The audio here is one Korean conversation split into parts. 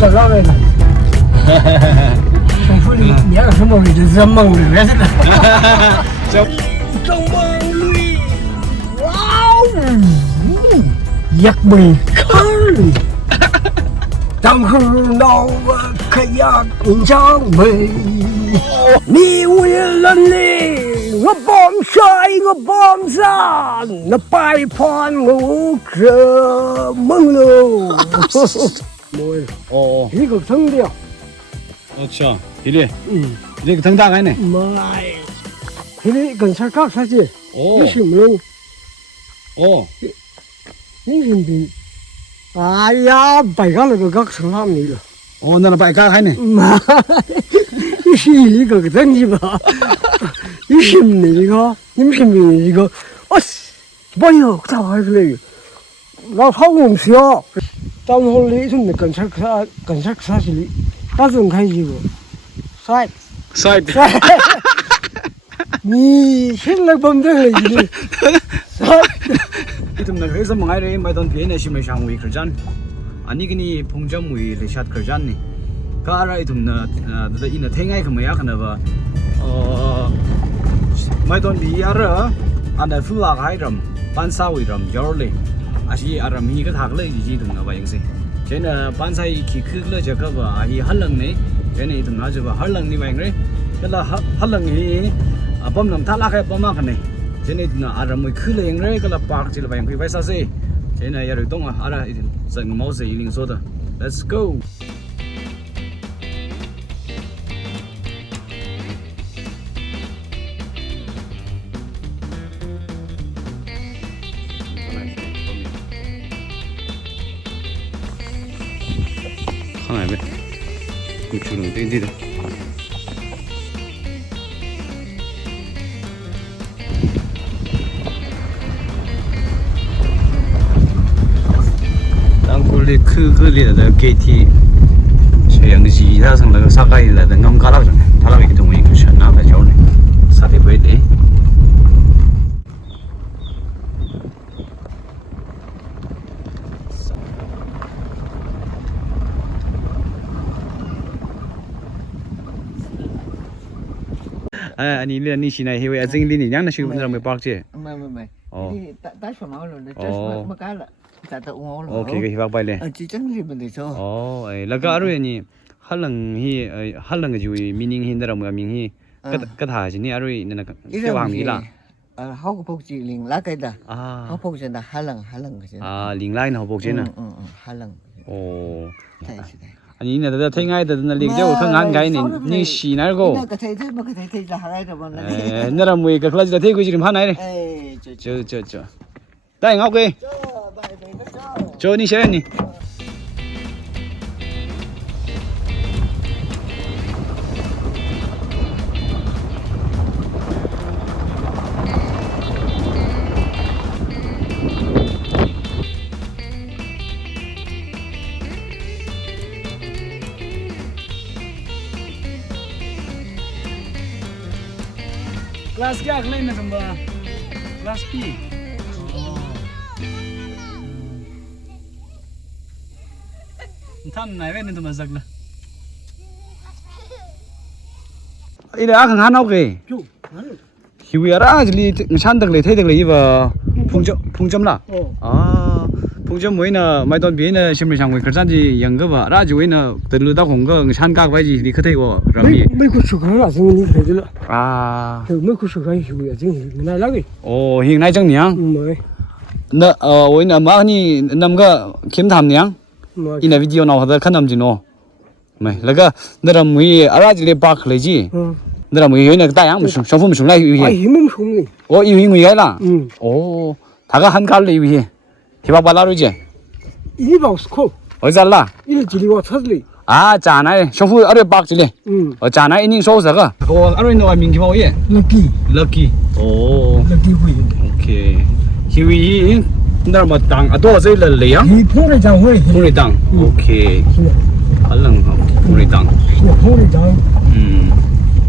到那边了。兄弟，你要什么位置？怎么位置？怎么位？哇哦！一杯看。当时那我可要张美，你为了你，我帮晒我帮上，那白盘我可懵了。哦，一个声调， अच्छा हिले 응. 이게 등 다가네. 마이. 이리 근처 가사지. 오. 이심로 오. 인심빈. 아야, 빨간거 각 사람이라. 나는 빨까 하네. 마. 이시 이거 그던지 봐. 이심니 이거, 임심빈 이거. 어스. 뭐요? 다 그래. 나 하고 없어.当后里从那跟车去，打算开一个，晒 사이드. 晒，你现在蹦这里的，晒， 이tum나 회사 망아래 마돈 비에나 심에 상위 그잔. 아니 그니 봉점 위 레샷 그잔니. 가라 이tum나 더 이나 탱아이 그뭐야 그나봐. 마돈 비야라 안다 풀라 가이람 반사위람 열리. 아시 아람이 그 다글레 이지등나 봐 영세. 쟤는 반사이 키크글레 저거봐 아이 할랑네. 쟤네 이tum 나저봐 할랑니 와잉레. 그라 할랑이 아범놈 탈락해 범마가네. 쟤네 이tum나 아람이 크레 영레 그라 파크 질 와잉 비바사세. 쟤네 야르 동아 알아 이tum 정 모세 일링소다. Let's go. 하나 왜? 구출은 땡디다. 땅굴리 크글리다 게이티 최영지 다성라가 사가이라다 넘가라잖아. 달라게 동이 그 샤나가 저네. 사대 보이대. 아니 이리 시나 해외 아징리니 냥나 쉬고 사람 박제. Mày Ồ. đi tái số máu rồi, Ồ. just một cái là tại tự uống rồi. 오케이 그 희박 빨래. chỉ chẳng gì mình thì sao. 라가 아루니 할랑히 할랑가 주의 미닝 힌다라 뭐야 민히 까다지니 아루이 내가 깨왕이라. Họ có phục chỉ liền lá cây ta. 아. Họ phục chỉ là hai lần cái gì. 아 링라인 허복제는. hai lần. 오. Thầy. 아니 내가 탱아이다나 링제고 강한 가이니 니 시날고. Cái thầy thế mà cái thầy là hai rồi bọn này. 에 나라 뭐이 그 클라지다 대고 지금 하나래. Ê, 저. 다이 ngọc đi. Cho ni xe ni. Class kya lên là tầm class P. Thân này bên tụi mình giật nè. Đây là hàng ăn ok. Hiểu ra thì chăn được lấy thấy được lấy vào 풍점 là. 풍점 mới là mai tuần biến là xem sang người khởi gì yang cái vợ ra rồi là từ lúc tao cũng có chăn các cái gì thì có thể có làm gì. mấy cô sửa là gì mình thấy được. À. Từ mấy cô sửa hiểu là gì mình này lắm đi. Ồ hiện nay chẳng nhang. Mới. Nè ôi nè mà ni nằm cái kiếm tham nhang. Mới. Ina video nào hada khanam jino mai laga nara mui araj le park le ji nara mui yena ta yang musung shong fu musung lai yu Ai hi hiếm không đi. o yu hi ngui ga la Ừ. o daga han kal le yu hi hiba bala ru je 이 바스코. oi za la 이 지리와 찾리. a cha nai shong fu are park ji le 응. o cha nai ning so sa ga o are no ming ki ba ye 럭키. lucky o 럭키 후이. okay hi wi nara ma tang a do zai le le yang 이 풍래장 후이. uri tang okay halang uri tang 풍래장.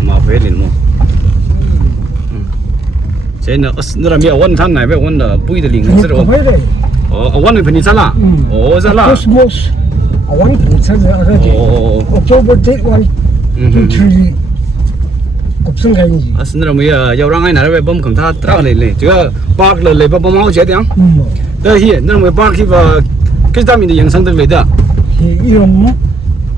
mà về liền luôn thế nó là mấy ông thằng này với ông là bùi de liền rất là phải đấy. ông này phải đi ra là ra là 코스모스. one percent already. October date one, 2, 3. Cục cái gì? À, xin lỗi mấy giờ răng ai nãy về bấm cầm thắt trao lên, chứ park lên bấm bấm máu chết đi không? Đây hiện, nên mấy park khi vào cái tao mình đi 影相得嚟的。 Thì yêu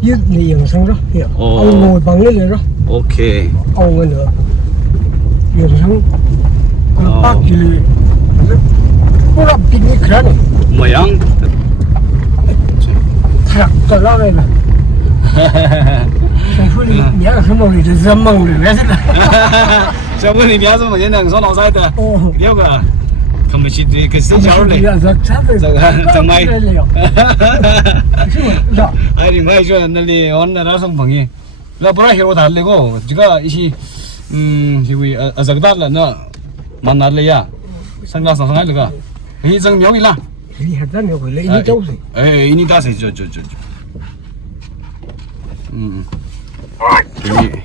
ít đi 影相đó, hiểu? Ông ngồi bằng cái này đó. OK。 ông cái nữa, 影相，佢拍住，嗰粒變啲佢嚟，冇樣。踢就拉嚟啦。上次你要什麼你就怎麼嚟啦。上次你邊什麼人能說老晒的？哦，有個，他們去這個新橋嚟。真美。哎，你們說那裡我那什麼朋友，那不然我談那個這個一些，因為這個大了那，蠻難的呀，上那上來那個，你真苗的啦。你還真苗回來，你走誰？哎，你打誰？就。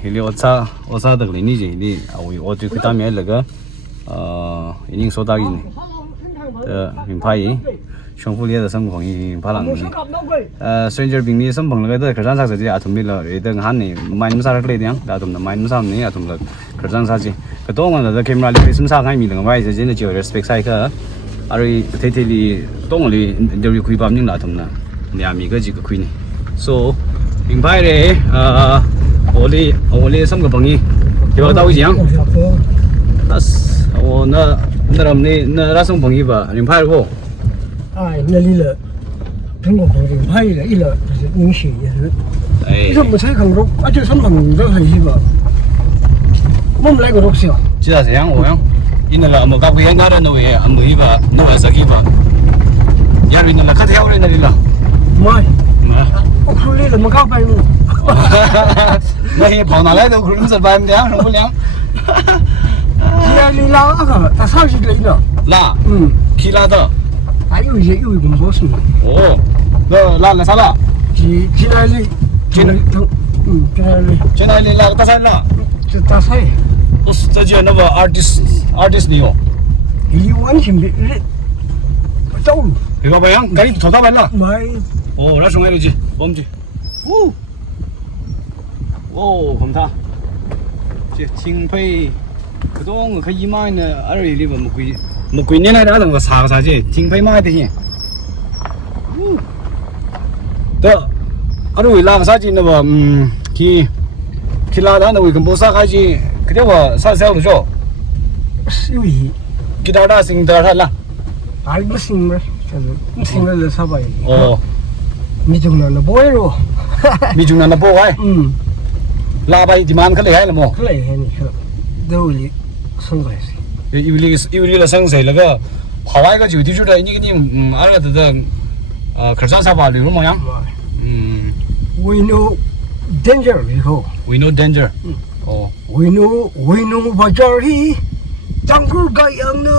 ini osa dak ni je ni o tu kita me laga ini so da ni min phai shong fu le da sam khong yi phalang ni stranger bing ni sam bang laga da kharjan sa sa ji athum ni la re da han ni main sa rak le dyang da tum na main sa ni athum la kharjan sa ji ka to ngan da camera le sim sa ngai mi lang bai je ne je respect sai ka ari the the li tong li interview kui bam ning la athum na nya mi ga ji ka kui ni so min phai re我的什么朋友，对吧？到一样，那什么朋友吧？你拍过？哎，那里了，中国朋友拍了一了，就是明显也是。哎，什么才看到？啊，就什么都很稀吧。我们来个东西啊。知道怎样？我样，因为了我搞不严格的那位，我们一把那位是几把？要是那看跳的那里了。没。我看你怎么搞白路？那跑哪来的？可能是白凉，什么凉？你拉那个，他上去来的。拉？去拉的。还有一些有工作室。哦，那拉啥了？去那里，去那里拉大赛了。这大赛。我是这就那个 artist 里哦。你完全别走路。你个白羊，赶紧头大班了。没。哦，那送来了去，我们去。看他，这挺配，可多我可以买呢，2里边没贵年来的那种个啥子，挺配买的很。的，2位拉个啥子那个去拉的那位跟不啥个子，可叫我啥小的着？有一。给他打行得他了。还不行吗？就是行了就啥吧？哦。มีจุงนั่นนะบ่อยรู้ มีจุงนั่นนะบ่อยลาไปที่มันเขาเลยให้ละมั้ง เขาเลยให้นี่ครับเดี๋ยวนี้ส่งไปสิอีวิลีละส่งเสร็จแล้วก็พอไว้ก็อยู่ที่ชุดเลยนี่ก็นี่อะไรก็จะ可上啥吧，比如么样we know danger 以后 we know danger 哦 we know 把这里当个个样的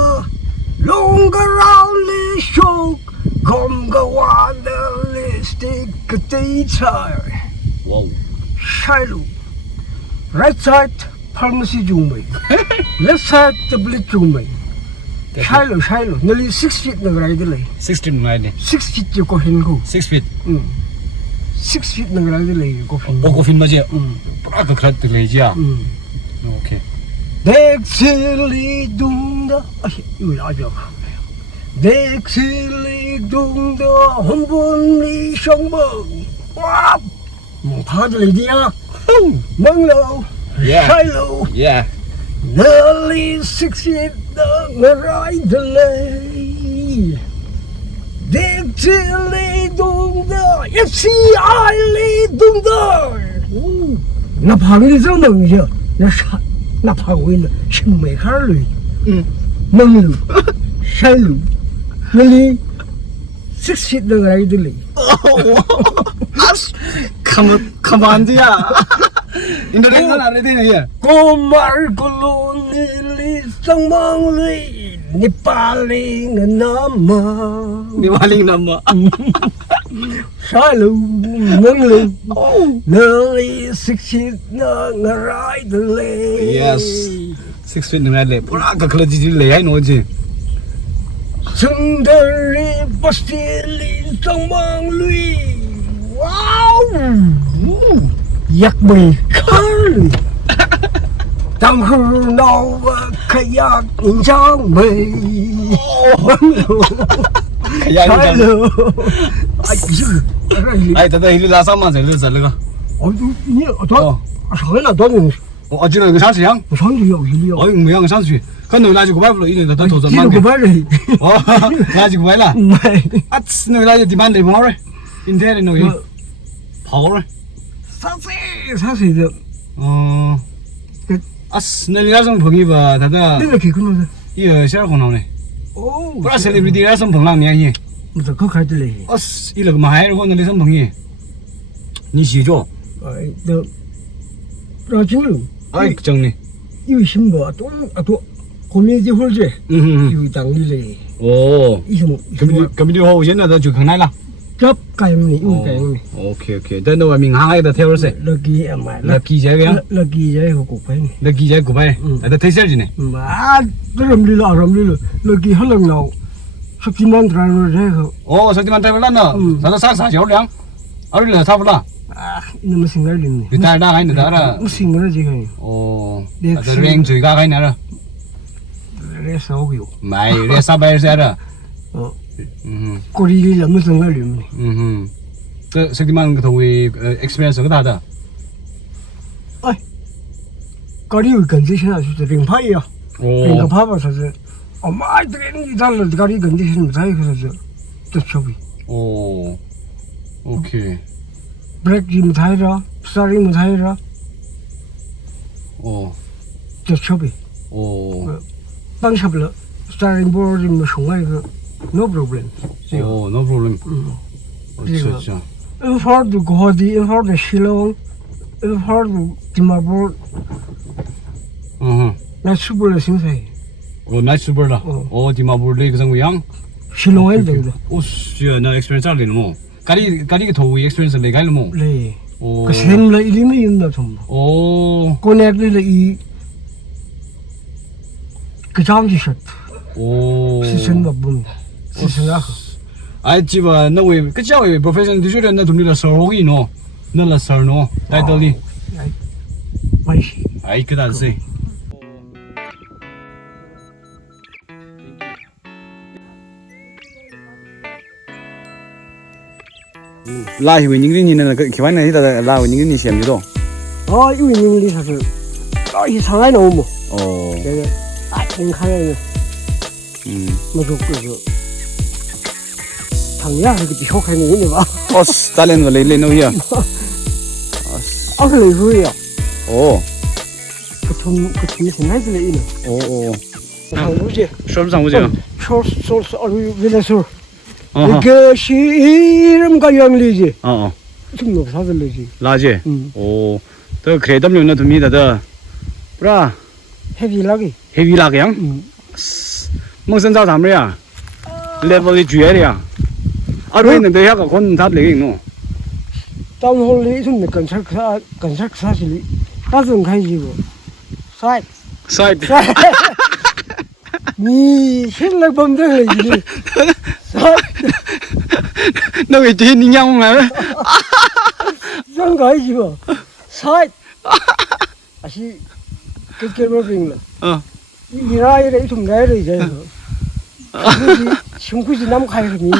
龙个绕里手kom个哇的 lipstick 个地菜哇晒路 right side pharmacy 中美 left side tablet 中美晒路那里6 feet 那个来的嘞6 feet 来的6 feet 就过很高6 feet 6 feet 那个来的嘞过很高过分嘛姐不那个看的嘞姐OK ด็กสิริดุงดา哎有拉着ด็กสิริดุงดาหุ่นบน里上梦哇他这里的呀梦了晒了 yeah 那里6 feet 的我来的嘞ด็กสิริดุงดา一起爱里ดุงดา那旁边这能行那啥那怕为了是没看嘞，梦了，晒了，那里6 feet 那个来的嘞，看完的呀，你那在哪里的呀？我马个路你里上梦里，你把零个那么，你把零那么，晒了，梦了，那里6 feet 那个来的嘞 ，yes 6 feet 那里，不那个可能就是厉害喏去。圣诞里不是里上梦里，哇！ giặc bì khá lì trong hương đâu khai giặc nhìn trong bì bấm lù trái lù ai ta đây là sao mà sẽ lựa lựa 어, 이, 더, 전에나 너는 어찌나 그 상수양 선수요, 일이요. 어이 뭐야 상수 그 너 가지고 봐불어 이제 너 도전 이거 만게 빨리. 어 가지고 봐라 아츠 너 가지고 디만드 뭐래 인테리 너 이. 파워를 사실 어 아스 널리라서 보기 봐 다다 내가 기근을 이어 셔고 나오네 오, 브라 셀리브리티라서 봉랑이야 이 무슨 그 가들래. 아스 이거 마하이로 널리서 봉이 니 시죠 아이, 너 라진루. 아이 정리 이거 힘봐. 또 고민지 홀제. 이거 당리래. 오 이거 그럼 호 hiện là ta chụp thằng này là chấp cái này, iu cái này. ok tên đâu mình hàng ai ta theo rồi Lucky em mà. lucky vậy á Lucky vậy của cục này. lucky vậy của bay ta thấy sao gì này Mà nó làm đi là Lucky hết lần nào. Sắp chỉ mong ra rồi đấy không. 오 저기만 타고 나나 나도 싹싹 겨울량 어리를 타보라 아, 이놈의 생각이 있네. 일단 나 가있는 나라 무슨 거라 지금. 오 네, 나도 랭 저기가 가있는 나라 그래서 오기요. 마이 레사 바이스 알아 어. 꼬리를 너무 생각이 있네. 그 저기만 그 더위 experience 그 다다 아이. 꼬리 컨디션 아주 링파이야. 링가 봐봐서 엄마 이들이 달라 꼬리 컨디션 잘 그래서 또 저기. 오 오케이 브레이크 좀 타이라. 스타링 타이라. 오 또 저기. 오 방샵을 스타링 보드 뭐 송아이 그 no problem. 오 no problem 이거. 진짜 인파도 고디 인파도 실롱 인파도 디마보 나 수불을 생사해 오 나이스 버다 오 디마불리 그 정도양 실롱에 된다 오 씨, 나 experience 알리는 뭐 가리 그 더위 experience 내가 알는 뭐 네. 오 그 샘라 이름이 있나 좀 오 코넥트를 이그 장지샷 오 시선도 본 시선아 ai chỉ vào nó về cái cháu về profession thì chuyện nó tụi nó sở hữu nó nó là sở nó đại đầu đi 마이시 ai cái đó gì lại về những cái nhìn này cái kiểu này thì là lại về những cái nhìn xem gì đó 아 이거 있는 게 사실 아 이상하게 너무 어 내가 생각하면 뭐도 그 당야 그게 효과는 있네 봐 os talent vào lên đâu here 아 그래 그래요 오 그 팀이 생각이 있네 오 상우지 좀 상우지 쇼소스 어디 빌레서 어허 이것이 이름과 영리지 어 좀 높아들리지 라지 오또 그래도 좀 듭니다 더 브라 헤비라기 heavy là cái mong sinh sao làm đấy à level đi chuyển đi à ở đây người ta có con tháp lấy nó 다운홀리 좀 건설 사실이 나좀 가지고 사이 side 니 실력 범죄를 이제 nó bị tin đi nhau mà 좀 가지고 사이 아시 그렇게 먹으면 이라이래 좀 내려 이제 심구지 남 가야 되니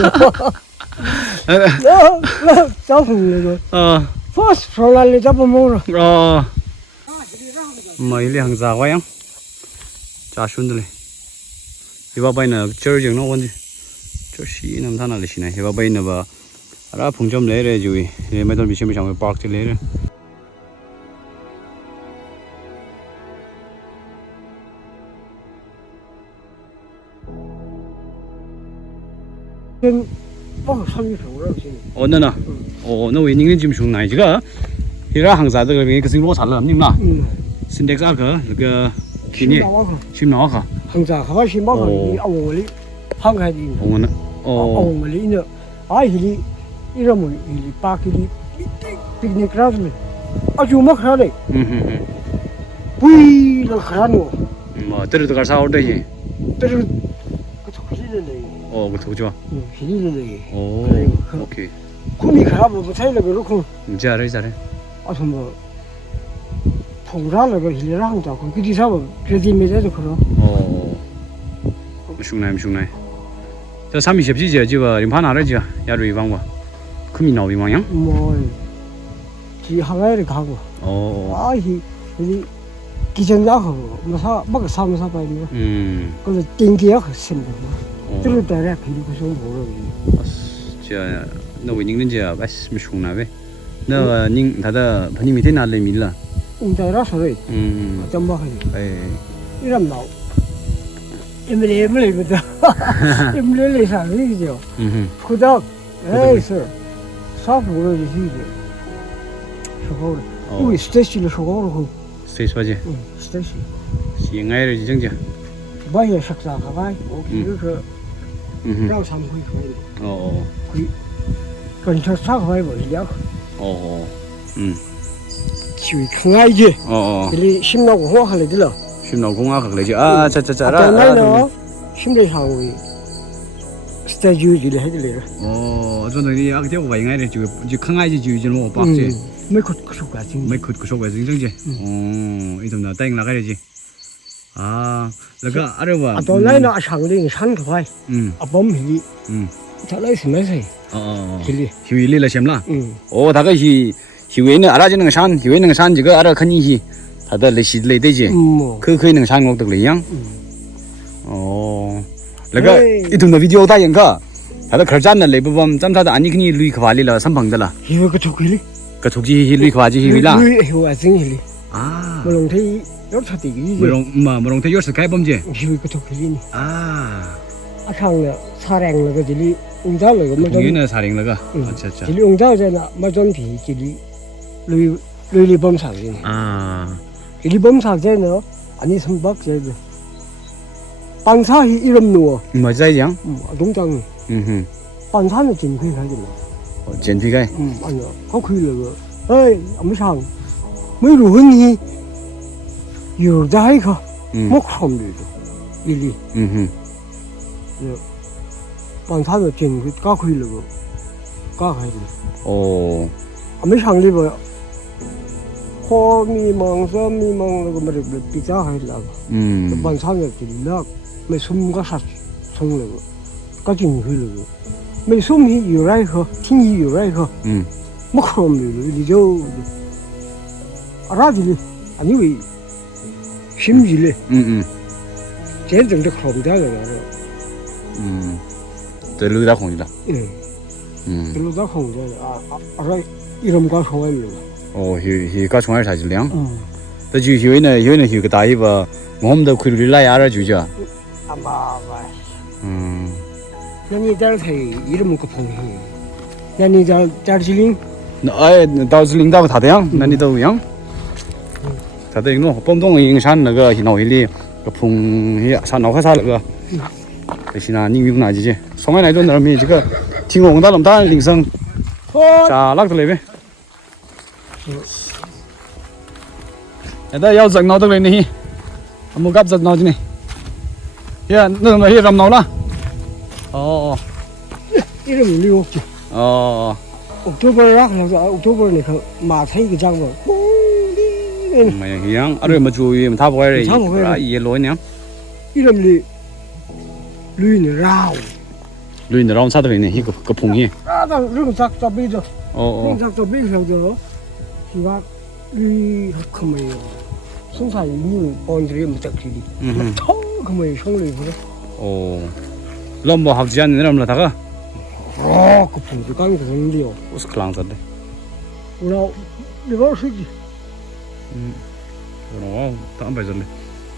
나 잡은 거 퍼스트 플라이를 잡아먹으러 mấy cái hàng rào quá em trả xuống đây thì bây giờ chơi chừng nó quan gì chơi xí nằm thang nào xí này thì bây giờ bà đã phun chôm lấy rồi rồi thì mấy tuần bị xem trong cái park thì lấy rồi 좀 삼이 병으로 지금 오늘 나 nó vì những cái chim xuống này chứ cả thì ra hàng rào từ cái sinh lúa sản lượng nhưng mà xin đẹp ra cơ cái 힘 나와 chim nó cả 항상 하나씩 먹어 이 어머니 한가지 오늘 어머니 이제 아이들이 이러면 이 빠끼리 피크닉 라스는 아주 막 하래 부이를 하라노 mà tới được cả sao đây 그래서 그 정신을 그 좋죠 힘을 오 오케이 꿈이 가라면 뭐 살려 그렇고 잘해 아서 뭐 풍자를 이래랑 자고 그 뒤사고 그지 메제도 그러. 슝나임 슝나이. 저 30지 저거 림판 알아지? 야로 이방 봐. 금이 나오이 방향? 뭐 지하가를 가고. 아이 이 기전자하고 뭐사 막 사무사 봐요. 그래서 땡기야 했습니다. 들을 때에 비리고 좀 모르고. 저 너 왜 닝는지 알았어 슝나베. 너 닝 다다 번이 밑에 날래 밀라. 응대라 소리. 좀 봐. 에. 이런 나오. 에밀리부터. 에밀리 상이죠. 그다음 에이스 사부로 지지. 저거 우리 스테이션을 저거로 스테이션 바지. 스테이션. 시행아이를 지정자. 바이에 식사가 바이. 그 라오 삼고이 그. 그 근처 사가 바이 버리려. 지위 강아지. 이 심나고 호하래 들어. 심나고 공학 그러지. 아, 자자자라. 나는 심리 상위 스테이지를 해들래. 저는 이 악대고 바잉아이를 지금 강아지 지위는 뭐 박지. mấy cột sụp cả chứ mấy cột sụp cả chứ chứ ý thầm là tay là cái gì là cái ở đâu vậy tối nay nó sáng lên sáng cái phải bấm hì thật lấy gì mấy gì hiểu ý là xem là ta cái gì hiểu ý nữa ở đây những san hiểu ý những san chỉ có ở đây khăn gì thật là lấy xịt lấy đấy chứ cứ những san ngọc được lấy nhang là cái ý thầm là video ta những cái thật là khởi chân là lấy bơm chăm sóc anh ấy cái gì lùi khóa là sắm bằng đó là hiểu cái chỗ kia cái thuộc gì lùi khóa gì hiểu là hiểu à chính hiểu mà lòng thấy rất thật tí gì mà lòng thấy rất là cái bơm gì hiểu cái chỗ kia thằng là xa rèn là cái gì ông giáo là cái cái này xa rèn là cái chỉ ông giáo vậy là mà trong thì chỉ lùi bơm sạc gì chỉ bơm sạc vậy nữa anh ấy xong bắc vậy rồi ban sa thì 이름 누워 mà dây gì 동장 반사는 진피 가지 진피 가 아니요 거기를 에이 엄청 mấy rủi nhỉ nhiều trái không mất không được đi bản thân là chuyện cái có khi là có hay đi mấy thằng đi vào khó mi mong sớm mi mong là mà được bị giá hay là bản thân là chuyện đó mấy sum có sạch xong rồi có chuyện khi là mấy sum thì nhiềuไรkhông thiên nhiên nhiềuไรkhông mất không được đi đâu 알아지리 아니 왜 심지래 제일 좀 더 그런다고 들르다 공이다 들르다 공자 알아 이름과 성함을 희가 총알 사질량 또 지휘는 희가 다이바 몸도 그릴라 알아주죠 아바바 나니 잘 해 이름은 그 봉해 나니 잘 질링 다질링 다고 다대양 나니 도양 thật đấy nó bom đông những san là cái nồi li cái phùng hi san nó khác xa là cái xin là những này chứ xong cái này tôi làm gì chứ cái thiên ngôn ta làm ta linh sơn chả lắc được đấy vậy đây yêu giận nó được lên đi một gấp giận nó chứ này hiện nó là hiện làm nó là 이름이 리옥 옥토버라 그래서 옥토버는 그 마태이 그 장고 mày hiang ở đây mà chui mà tháo cái này ra gì lối nhá 이름이 루이는 라우 lùi nó làm sao được này cái phùng hi 나 릉삭 잡이죠 릉삭 잡이죠 기가 이 그거예요 송사이 물 본들이 뭐 적지리 통 그거예요 송리 그래 lâm vào học gì anh làm là thằng á 그 phùng cái 정도요 무슨 클랑 thật đấy 나 이거 쓰지 nó tạm phải rồi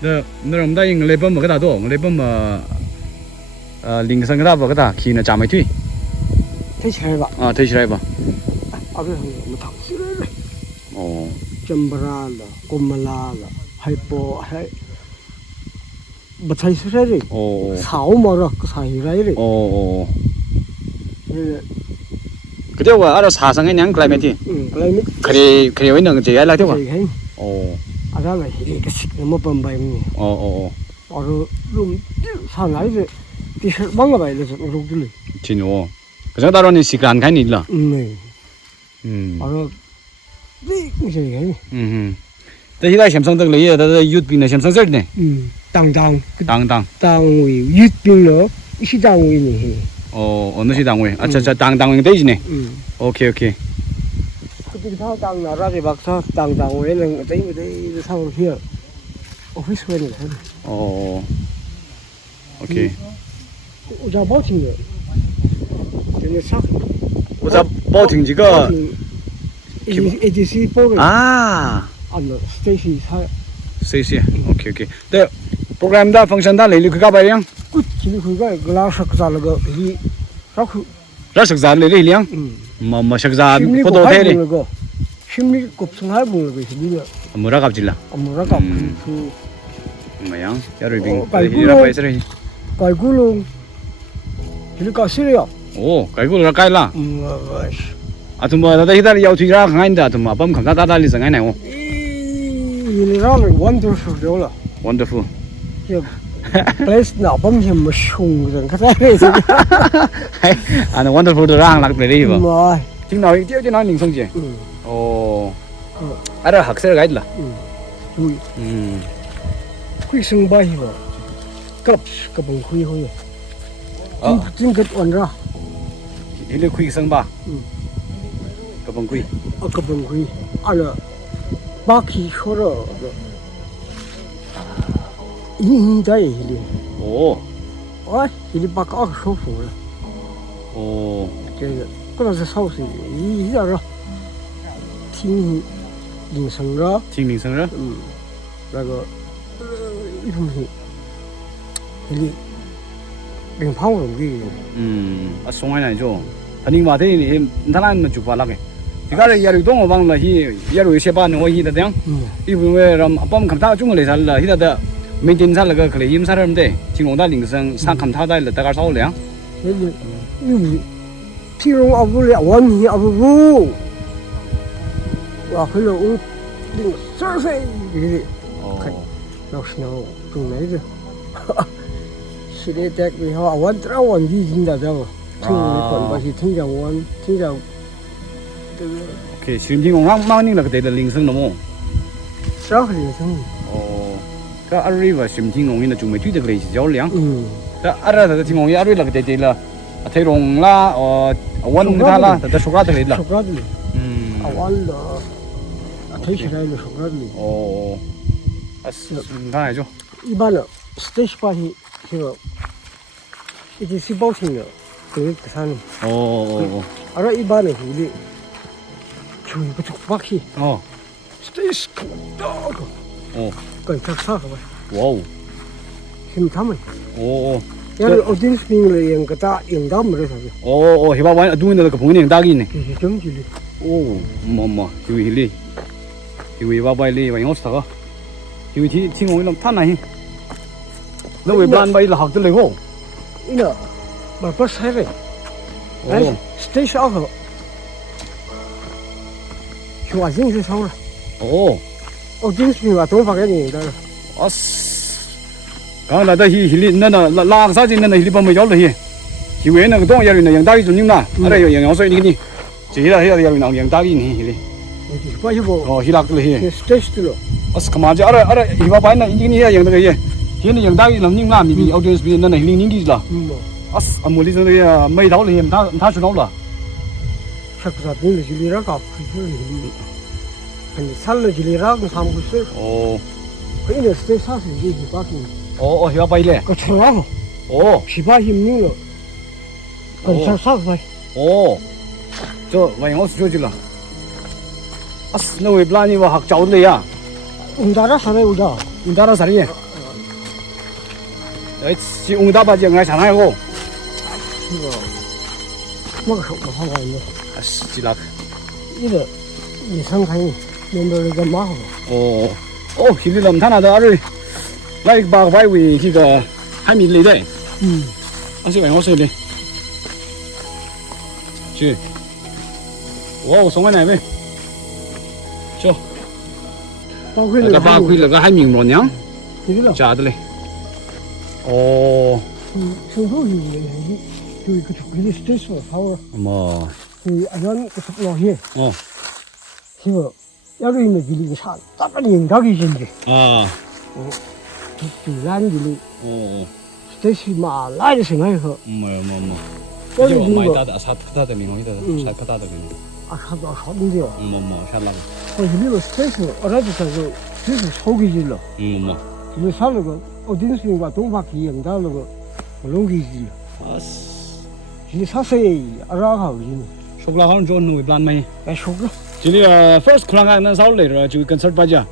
đấy nó làm đây lấy bơm mà cái đó lấy bơm mà linh sang cái đó vào cái đó khi nó chạm máy thủy thấy sai ba thấy sai ba cái thằng nó thằng xí đấy chambara là kumala là hay po hay bật thấy xí đấy sáu mà rồi cái sai đấy cái điều ở đó xả sang cái nhang climate thì cái với nó chỉ là điều à ra là cái xịt nó mất bầm bầm nhỉ rồi luôn sang ấy rồi thì bắn cái bài là rụng cái này chính rồi cái đó là xịt gan cái này là rồi đi cái gì ấy 但现在xem sang được lấy đó youth pin này xem sang rất này Tang tăng 우리 유병로 시장위니. 어느 시당회 아차차 당당회 되지네 오케이 그때 사당 나라리 박사 당당회는 어디 사고 here. 오피스 회는. 오케이 우자 버팅요. 근데 사 오자 버팅 지가 ADC 보를 아 안나 스테이시 사 세시 오케이 네 프로그램 다 펑션 다 lấy cái bài liang 끝 지금 그거 글라스 자르고 이 라크 rất sắc giá lấy liang mà sắc giá photo thế đi 심리 곱성할 부는 거 있으면 뭐라 갑질라 뭐라가 그 뭐야 야를 빙 이라 파이스 래 깔굴로 이리가 싫어요 오 깔굴로 깔라 아tumma da hidar yau thira ngainda atumma pam kham da li zangai nai o 이리라는 원더풀 wonderful place nào bấm hiểm mà sùng rồi cái đấy hay anh wonderful da rang lak play ba rồi tiếng nói tiêu tiếng nói linh song ji 오 알아 학생 가이드라 ui quy sưng bay mà cấp bằng quy thôi chính cái ổn ra ile quy sưng ba cấp bằng quy cấp bằng quy là ba khi số rồi 이 다이 힐리 오 힐리 바까 số phụ 오 그래서 사우스 이자라 팀 인생라 팀 인생라 라고 이름이 힐리 뱅파우로 기 아 송하이 나죠 아니 마데니 나라는 주 발라게 이가를 야르 동어 방라 히 야르 세바는 오히다 당 이분에 람 아빠 감타 중을 살라 히다다 메인테인 살라가 그래 임 사람인데 진공다 링성 상 감타다 다가 사올래야 이 피롱 아부리 원히 아부부 와 그래 오 서세 이게 역시나 좀 내지 시대 대비 하 원트라 원기 진다죠 총 것이 통장원 통장 오케이 지금 진공랑 망닝라 그때 링성 너무 싸그리 성 cái arriva sim thiên ngôn như là chúng mình tuyệt vời giáo liang đó ara là thiên ngôn như arriva cái đấy là thấy rong la one cái là đó sukra đấy là sukra đi one là thấy cái này là sukra đi cái này chứ 이般là stage party kiểu 이제 시보팅요 그 사는 알아 이반에 우리 주의 그 족박이 스테이스 딱 cái thật sao vậy? Wow. Hình thắm 오. 야, 어딘 스핑을 연 거다 연담을 해서. 오, 해봐 봐. 누구는 그 본인 딱이네. 정질이. 오, 뭐뭐. 이리. 이거 봐 봐리 와 이거 스타가. 이거 팀 오늘 타나히. 너왜 plan bay là học tới lấy 이나 mà có sai rồi. Đấy, stage out. Chùa dinh thì sao rồi? 오. 어딘 스핑가 돈 받게 되는다. cái là đây hili nên là la sao chứ nên là hili bao nhiêu gió rồi chỉ về nó cái东nhà này yang đại chúng nhưng mà ở đây yang soi đi chỉ là hiện tại yang đại này hili bao nhiêu hili lạc rồi stage rồi cảm ơn chứ ở đây hiba bay này ini yang cái gì hiện tại yang đại làm nhưng mà mình audience bên nên là hili những gì là mua đi rồi mấy đầu rồi ta chụp đâu là chắc là tiền chỉ là cả cái hili 아니 살려지리라고 삼고서 그냥 스테이스 사서 이제 바뀌는 hiba bay le 그처럼 비바 힘는 거 그래서 사서 봐 저 vậy ngó sửa chữ là nó về plan như vào học cháu đấy à 응다라 사래 우다 응다라 사리 đấy chỉ 응다 바지 ngay sáng nay cô 이거 뭐가 좋고 하나 있네 chỉ là 이거 이상하니 멤버가 많아 hili làm thằng nào đó rồi lại bà vai vì khi cái hai miếng lấy đấy anh sẽ phải ngó sửa đi chứ wow xong cái này vậy cho cái ba quy là cái hai miếng rồi nhá trả đây 청소기 저기 그 스테이스 사와 뭐 그 안한 그 속로 해 이거 要是没给你啥，咋个领导给进去？ 아. 就烂的了， 어. 这是嘛来的生还好， 뭐. 要是 이거 如 많이 果 따다 사트다 되는 거 이다. 사트다 되는. 啊差不多少东西哦， 뭐 살라고. 我这个这是我那就叫做这是抽给去了， 뭐. 因为他那个我顶时把东发给用到那个我弄给去了， 아스. 其实他是啊那好的呢， 쇼글라 하는 좋은 놈이 plan 많이. 哎说个 지리 first 쿨랑가 사올 레로 저 컨서트 바자.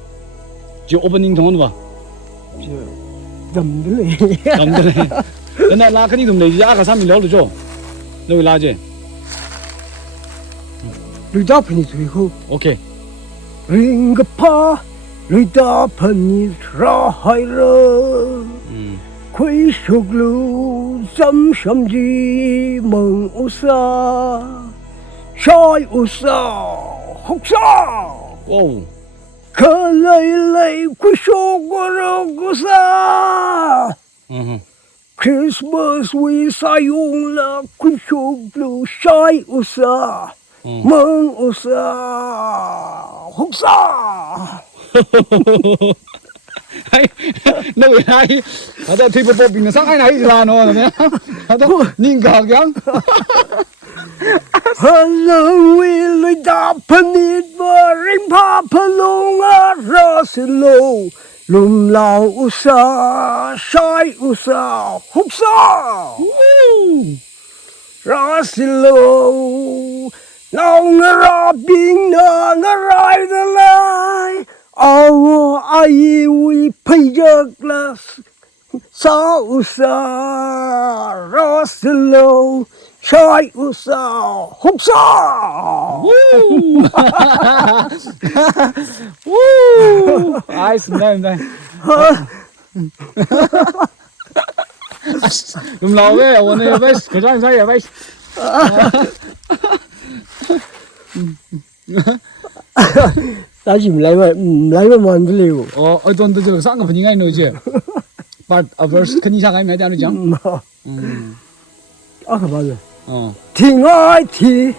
저 오프닝 동안 봐. 就怎么的嘞？ 남들에. 근데 나 그니 좀 내지 아까 3일 넣어도 줘. 너희 라제. 雷达喷的最后， 오케이. 人个怕雷达喷的杀害人。 亏熟路怎什的梦无沙，晒无沙，红沙， 와우. 可累累亏熟过肉过沙。 Christmas we 撒用了亏熟路晒无沙，梦无沙，红沙。 하이, 너왜 하이? 아다 티브 뽑히는 상하이 나이지라 너, 아다 닌가 그냥. Hello, will I dapen it varing papalong arasilo. Lumlaw usa, shy usa, hupsa. Rasilo, now ngarabing na ngaray the lie. Awo ay we payaglas sa usa rasilo shy usa hupsa. 우! 아이스, 나. 그럼 나왜 오늘 베스 그장 사이야 베스. 다시 lại mà đi liều. 어떤 데들 상가 분위기가 있는 거지. But a verse 큰 이상 아니면 되는 장. À các bạn 어. thì ai thì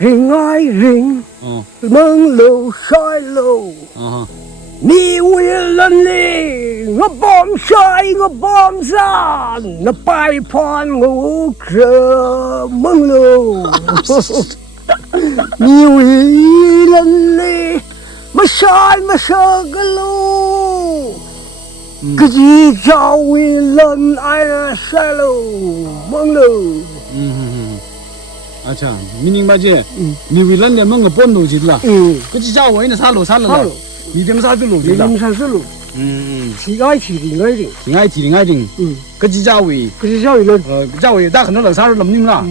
ai ring 어. mừng lâu sai lâu 어허. mi will lần đi ngập bom sai ngập bom ra ngập bay phan ngủ chờ mừng lâu mi will lần đi mà sai mà sợ cái lâu cái gì sao will lần ai sai lâu mừng lâu. 아차 미닝 맞지? 니 위런데 뭔가 본도 질라. 그치 자 원인은 살로. 이병 사들로 질라. Mình sản xuất luôn, chỉ ai chỉ thì ngay đi, 링아이팅. 그치 자 위. cái sao vậy 자 위. 나 그는 사를 넘님라.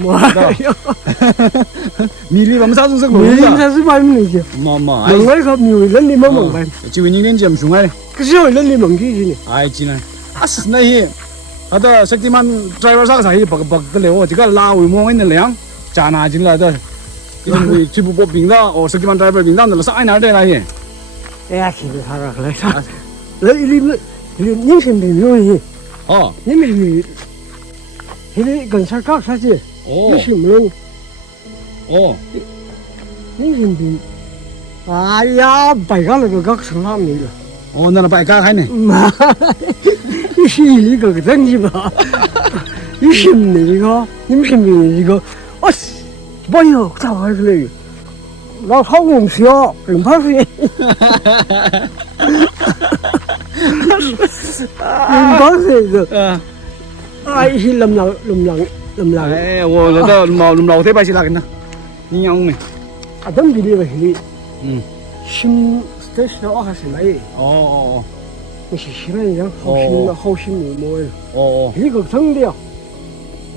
미리 밤 사승석 mình 놀라. sản xuất bao nhiêu này chứ, 뭐. mình ngay gặp nhiều lần đi mà mong bạn, 지금 닝낸 점 중앙에. cái sao lần đi mong gì vậy? 아이 지나. 아스 나히. 아다 섹티만 드라이버 사사히 bak글레오 지가 라위 뭐 있는 량. 자나 질라다. 이런 거 지부 뽑빙다. 섹티만 드라이버 빙다는 사이 나대 나히. Ê, chỉ được thằng lại sao, lấy đi những chuyện gì rồi, 어. những gì thì đi cần sao các sao chứ, 오. những chuyện luôn, 어. những chuyện gì, à ya, bảy cái là các sản phẩm này rồi, 어, 나는 빨리 가 가네. mà cái gì cái cái gì mà, những chuyện này cái, những chuyện này cái, ôi, bao nhiêu sao hay cái này. 나 사고 없어. 임파수에. 임파수에. ai xin lầm lặng. 에, 뭐, 너 뭐, 대바시 나겠나? 인형. 아, 덤비 đi về đi. 응. 심 스트레스 와가지고 나이. 어. 무슨 시간이야? 허심 뭐. 이거 성대야.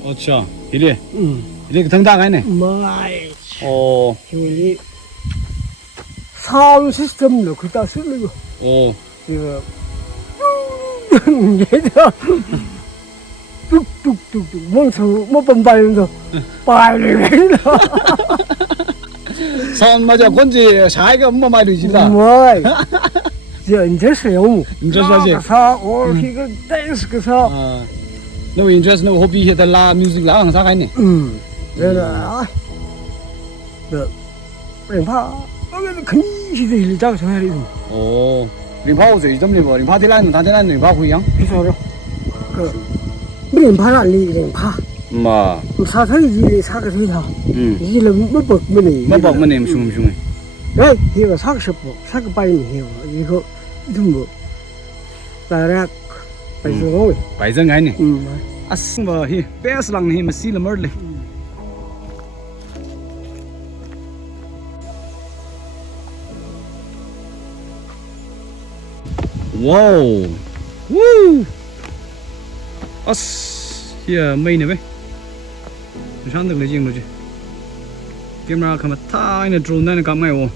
어차. 이래. 응. 이래 등다 가네. 마이. 어. 이리 사운 시스템로 그다 쓰는 거. 어. 이거 얘들아 뚝뚝뚝뚝 멍청 못 본다면서 빨리 선 맞아. 건지 사이가 엄마 말이 질라. 뭐이 저 인터스 용 인터스지. 사 이거 댄스 그사 어. 너 인터스 너 호비 해다 라 뮤직 라 항상 가네. 내가 너 랭파 肯定是你这个车里头， 오, 림파오 저 이점 리버 림파티라는 단단한 림파고 이양. 你说说，个没人怕让你人怕， 마, 我啥车一的啥个车他， 一人没不没你， 뭐먹면 님 슝슝. 哎，这个啥个是不，啥个白你黑我，一个怎么，大家白是我， 바이정 아니. 嗯， 아스마 히 베스랑 히 마실라 머리. 와우. 우. 아스. 야, 메이네 베. 샹드 글리징 로지. camera khama thai na drone na ka mai wo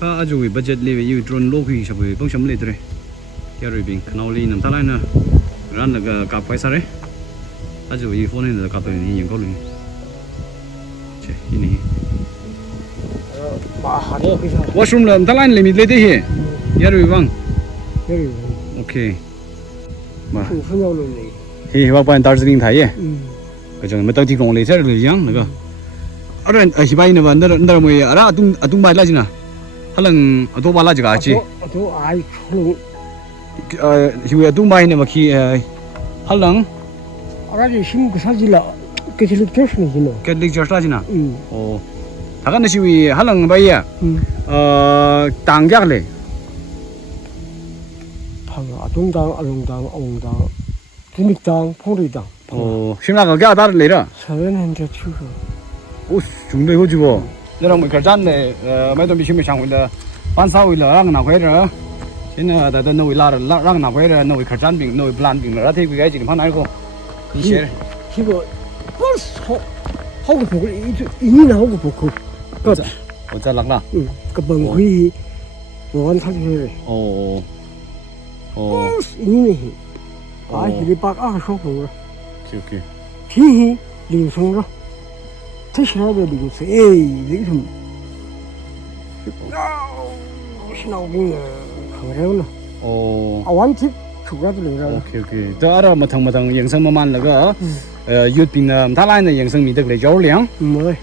ka aju wi budget le wi drone lo khi shabu bang sham le tre ya ri bing kanau li nam thalai na ran na ka paisa re aju wi phone na ka pa ni yin ko lu che ini 把好的非常， washroom la thalai le mi le de he ya ri bang 这里 okay ma 50秒了嘞， he wa ban darjeeling thai ye 嗯， ka jang ma ta ti kong le che le yang na ga ara hi bai na ba ndar mo ya ara atung bai la jina halang atu ba la ji ga chi 都爱出， hiu atung bai na ma khi halang 俺这新个啥子了，给这个就是你呢， Catholic church la jina 嗯 오 다간 시위 하랑 바이야 嗯， 당각래 他个阿东当、阿龙当、阿龙当、金力当、彭瑞当， 오 심나가 가 다르래라 人这去个， 오 중대 이거 주고 너랑 뭐 결잔네 매도 미심이 상wil라 반사wil라 랑 나회라 진짜 다다 너위 라라 랑 나회라 너위 결잔빙 너위 플랜빙 라테 비가 지금 하나 알고 이셰 这个不是好个不个，一年好个不够，个 어자 락라 个本会，我玩他这个， 오 一年，啊，一里把二说服了， 오케이 오케이 天天铃声了，这现在的铃声，哎，铃声，是闹病了，可了了， 오 啊，完全出来就来了， 오케이 오케이 저 알아 마탕 영상 만만 나가 유빈나 탈라이나 영상 미덕 래 겨울량 没，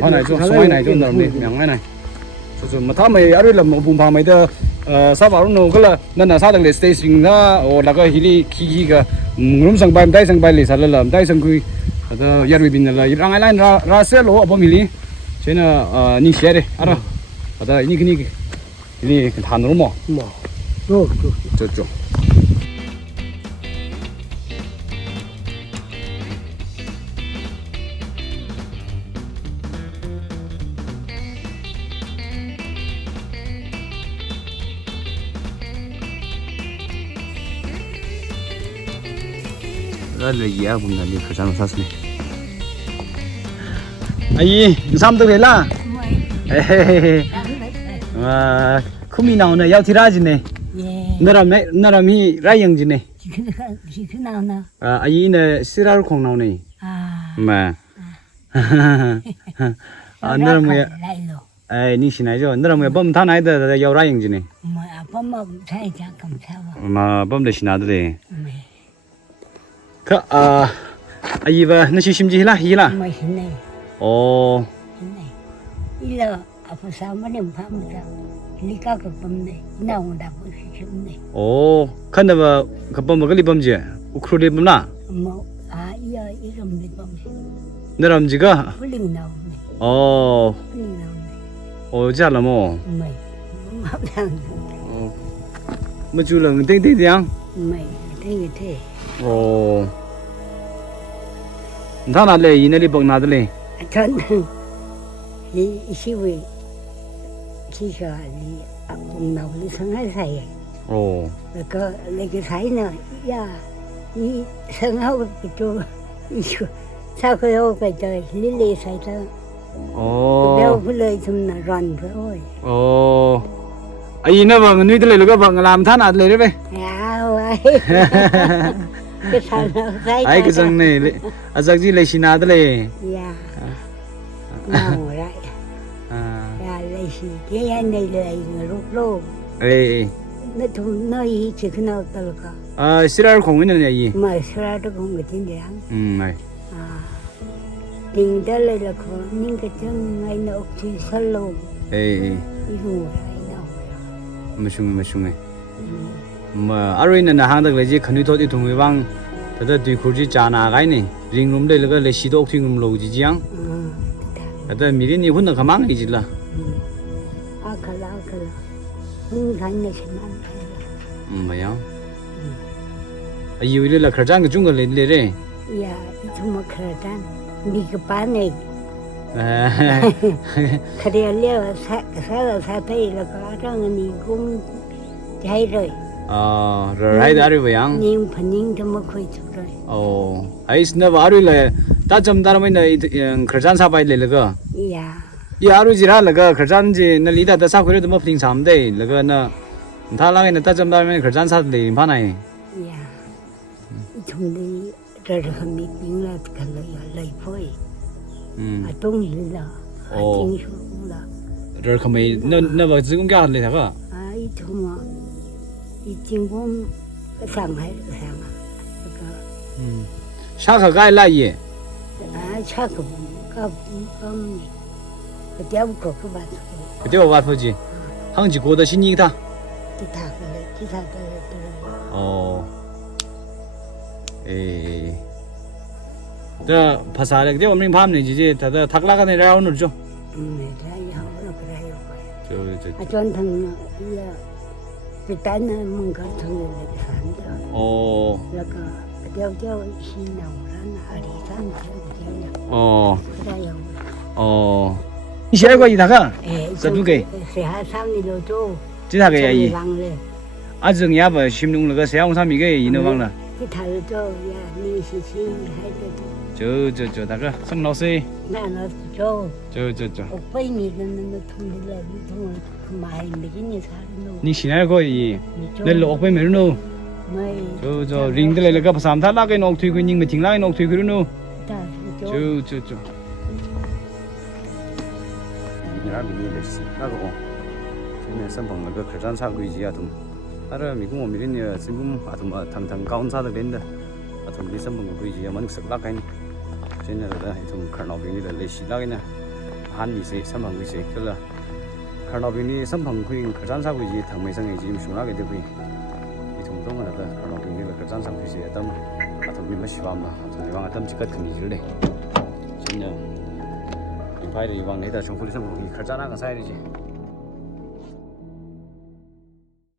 하나 좀 소위 나이 좀 넘네 명이 나이 저저 뭐 다음에 아래라 뭐 분파매다 사바로노 그라 나나 사당 래 스테이싱나 오 나가 힐이 키기가 음성 바임 다이성 바일리 살랄람 다이성 그 저 여르빈나 이랑 아이라인 라셀로 아범밀리 제나 니 셰레 알아 아다 이니 그니 이니 단으로 뭐 嘛，哦， 저쪽 rồi giờ cũng là đi khởi sản xuất này. Ai, sao tôi về là? À, không đi nào nữa, giao thì ra gì này? 나람 히 라이영 지네. 지그나나. 아, 아이네 시라를 콩 나오네. 아. 마. 아, 나람 뭐야? 라일로. 에이, 니 신나죠? 나람 뭐야? 범 다 나이다 여 라이영 지네. 뭐 아빠만 살자 감사와. 마, 범 대신 나들래. 네. 그 아이바 너시 심지히라 히라. 뭐 힘내. 오. 힘내. 일로 아빠 사모님 밤다. 리가 그 범네. 나온다 보시 싶네. 오. 근데 그범 먹을리 범지. 우크로리 범나. 뭐 이어 이름 범네. 나람 지가. 풀림 나오네. 오. 풀림 나오네. 오, 잘라 뭐. 뭐. 뭐 줄랑 땡땡땡. 뭐 되게 오. 나나래 이내리 벅나들래. 전 이 시위 기셔리 나올리 생활 사이에 오. 그 내가 사이는 야이 생하고 그쪽 이거 사고요 그저 릴리 사이다 오. 배우 불러 좀 나란 거요 오. 아이네 방 누이들래 누가 방 làm than ạt lệ đấy 야 와이 그 사람 사이 ai cái răng này lệ à răng gì lệ xin ạt lệ 야 나오라 à 야 레시 걔야 내래 로로 ê 너좀 너희 지금 나왔다가 à sirar không cái này là gì 뭐 수라도 본 것인데 này 아 딩달래라고 닝가 정말 너 억지 살로 에이 이루어야 이나오야. 무슝해 mà ở đây là hàng đặc lấy gì khẩn thôi thì thùng người bang thật là tùy khối gì trả na cái này riêng lùm đây là cái lấy xí đốc thì ngầm lâu gì giang thật là mỹ đi huấn được khám ăn gì là 아칼라 응 다니네 신만 vậy không à yêu là khởi trang cái chung cái lên lên 야 이tum마 크라단 니가 빠네 그래야 살아 사태이라 가랑은 이공 자이를 rồi hay đó vậy không 님 번닝 좀 먹고 있어요. ấy nó vào rồi là ta chăm ta mới này khởi trang sao bay lên là cơ 야 ya rồi gì ra là cái khởi trang gì nó lý ta sao khởi được một phình sắm đây là cái nó ta lại là ta chăm ta mới khởi trang sao để phá này 야 이tum리 저렇게 빙라 갈래야 레이포이 아 동일라 아 띵슈라 rồi không mấy nó vào giữ cũng cả lên thằng 아 이tum마 이 진공 상하이 상하 sao khởi cái là gì 아 차가 깜깜니 그때부터 그 봤어 그때 와 보지 한지 고다 신이다 기타 그래 기타 그래 에 저 파사를 그때 우리 밤에 이제 다들 탁라가 내려 오늘 좀 내가 하고 그래요 저 아 전통 야 그때는 뭔가 통일을 산다 그러니까 그때부터 신나오란 아리산 그래요 이 시야가 이다가 에 서두개 세하삼이로 또 지다가 야이 방래 아직 야바 심능을 그 세양삼 이게 이노방라 기타를 또야 니시시 해도 저 다가 성노세 나는 저 저 오빠이니 그는 통일을 통 많이 먹이니 사는 니 신할 거이 내일 오빠 메르노 뭐 저 링들 내가 삼타 라게 녹 튀고 닝 미팅 라게 녹 튀고 그러노 저 야 미니를 씨 나고 저는 선봉 그 그런 사고 이지 아tum 하루 미국 오미리니 지금 아tum 당당 가운 사들 된다 아tum 리 선봉 그 이지 만 썩락 가니 저는 좀 카노비니를 레시라기나 한 미세 선봉 미세 그라 카노비니 선봉 그 그런 사고 이지 당매성이 지금 슈나게 되고 이 정도는 그 카노비니를 그런 사고 이지 아tum 아tum 미 마시바마 아tum 이왕 아tum 지껏 근이질래 저는 이파이를 이왕 내다 정ful이 선봉이 그러잖아 그 사이리지